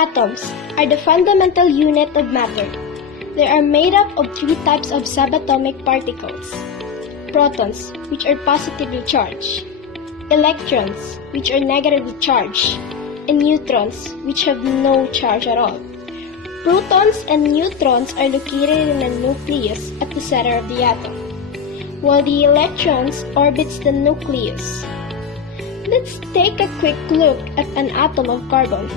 Atoms are the fundamental unit of matter. They are made up of three types of subatomic particles: protons, which are positively charged; electrons, which are negatively charged; and neutrons, which have no charge at all. Protons and neutrons are located in the nucleus at the center of the atom, while the electrons orbits the nucleus. Let's take a quick look at an atom of carbon.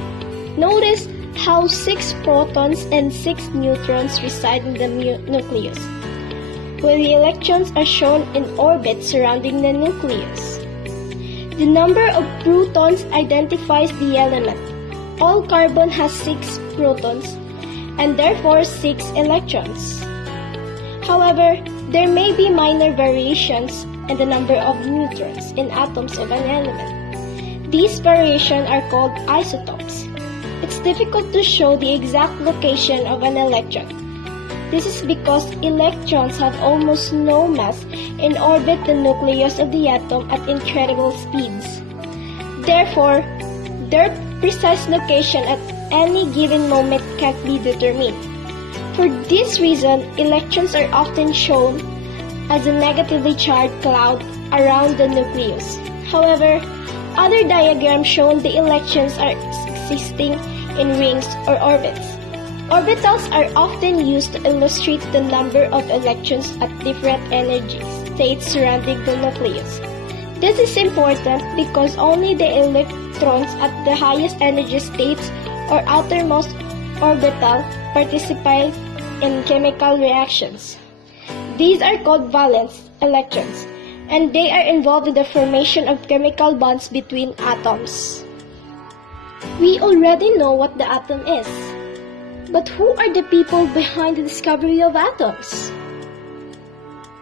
Notice how 6 protons and 6 neutrons reside in the nucleus, while the electrons are shown in orbit surrounding the nucleus. The number of protons identifies the element. All carbon has 6 protons and therefore 6 electrons. However, there may be minor variations in the number of neutrons in atoms of an element. These variations are called isotopes. It's difficult to show the exact location of an electron. This is because electrons have almost no mass and orbit the nucleus of the atom at incredible speeds. Therefore, their precise location at any given moment can't be determined. For this reason, electrons are often shown as a negatively charged cloud around the nucleus. However, other diagrams show the electrons are existing in rings or orbits. Orbitals are often used to illustrate the number of electrons at different energy states surrounding the nucleus. This is important because only the electrons at the highest energy states or outermost orbital participate in chemical reactions. These are called valence electrons, and they are involved in the formation of chemical bonds between atoms. We already know what the atom is, but who are the people behind the discovery of atoms?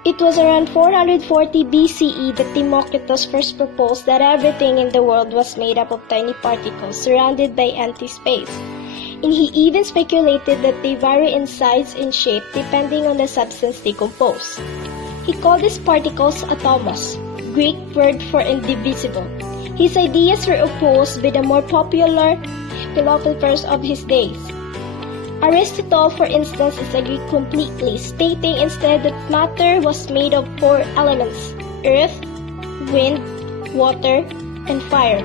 It was around 440 BCE that Democritus first proposed that everything in the world was made up of tiny particles surrounded by empty space. And he even speculated that they vary in size and shape depending on the substance they compose. He called these particles atomos, Greek word for indivisible. His ideas were opposed by the more popular philosophers of his days. Aristotle, for instance, disagreed completely, stating instead that matter was made of 4 elements: earth, wind, water, and fire.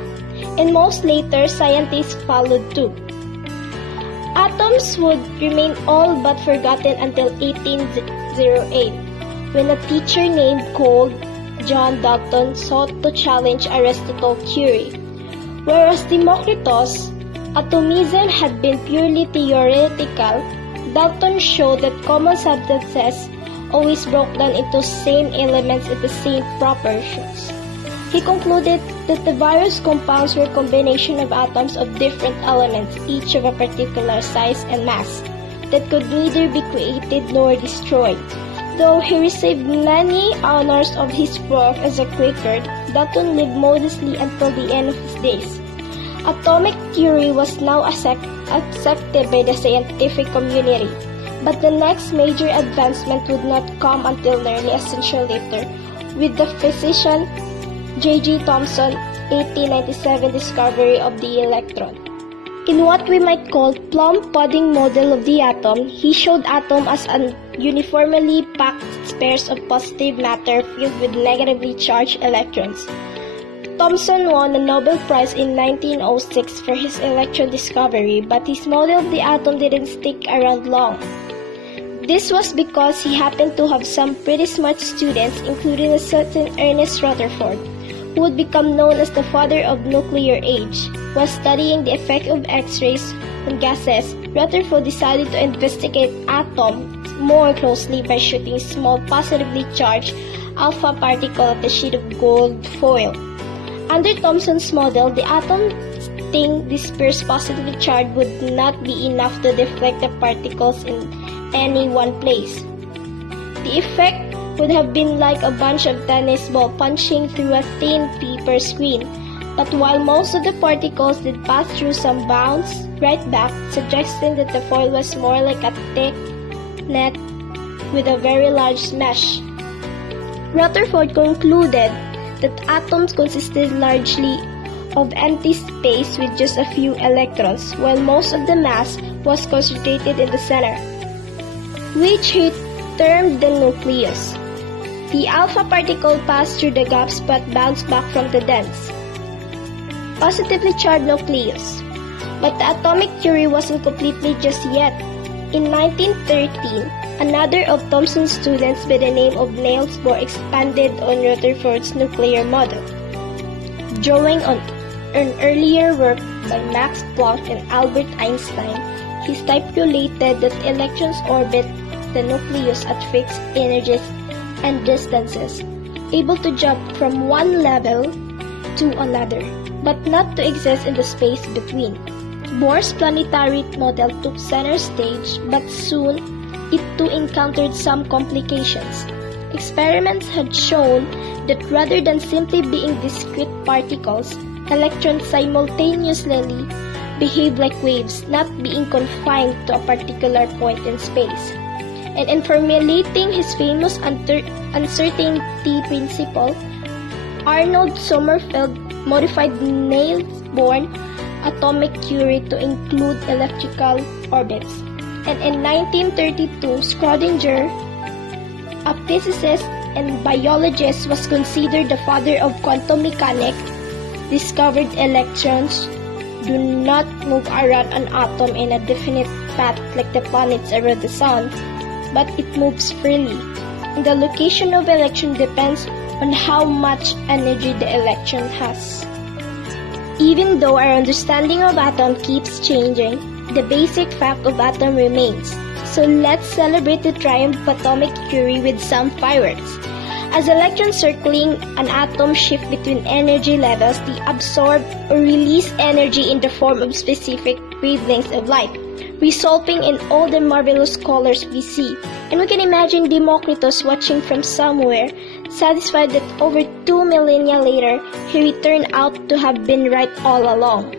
And most later scientists followed too. Atoms would remain all but forgotten until 1808, when a teacher named John Dalton sought to challenge Aristotle's theory. Whereas Democritus' atomism had been purely theoretical, Dalton showed that common substances always broke down into same elements in the same proportions. He concluded that the various compounds were a combination of atoms of different elements, each of a particular size and mass, that could neither be created nor destroyed. Though he received many honors of his work as a Quaker, Dalton lived modestly until the end of his days. Atomic theory was now accepted by the scientific community, but the next major advancement would not come until nearly a century later, with the physician J.J. Thomson's 1897 discovery of the electron. In what we might call plum pudding model of the atom, he showed atom as an uniformly packed pairs of positive matter filled with negatively charged electrons. Thomson won a Nobel Prize in 1906 for his electron discovery, but his model of the atom didn't stick around long. This was because he happened to have some pretty smart students, including a certain Ernest Rutherford, who would become known as the father of nuclear age. While studying the effect of X-rays on gases, Rutherford decided to investigate atoms more closely by shooting small positively charged alpha particle at a sheet of gold foil. Under Thomson's model, the atom thing dispersed positively charged would not be enough to deflect the particles in any one place. The effect would have been like a bunch of tennis ball punching through a thin paper screen, but while most of the particles did pass through, some bounced right back, suggesting that the foil was more like a thick net with a very large mesh. Rutherford concluded that atoms consisted largely of empty space with just a few electrons, while most of the mass was concentrated in the center, which he termed the nucleus. The alpha particle passed through the gaps but bounced back from the dense, positively charged nucleus. But the atomic theory wasn't completely just yet. In 1913, another of Thomson's students by the name of Niels Bohr expanded on Rutherford's nuclear model. Drawing on an earlier work by Max Planck and Albert Einstein, he stipulated that electrons orbit the nucleus at fixed energies and distances, able to jump from one level to another, but not to exist in the space between. Bohr's planetary model took center stage, but soon it too encountered some complications. Experiments had shown that rather than simply being discrete particles, electrons simultaneously behave like waves, not being confined to a particular point in space. And in formulating his famous uncertainty principle, Arnold Sommerfeld modified Niels Bohr's atomic theory to include elliptical orbits. And in 1932, Schrödinger, a physicist and biologist, was considered the father of quantum mechanics, discovered electrons do not move around an atom in a definite path like the planets around the sun, but it moves freely. And the location of electron depends on how much energy the electron has. Even though our understanding of atom keeps changing, the basic fact of atom remains. So let's celebrate the triumph of atomic theory with some fireworks. As electrons circling an atom shift between energy levels, they absorb or release energy in the form of specific wavelengths of light, resulting in all the marvelous colors we see. And we can imagine Democritus watching from somewhere, satisfied that over 2 millennia later, he would turn out to have been right all along.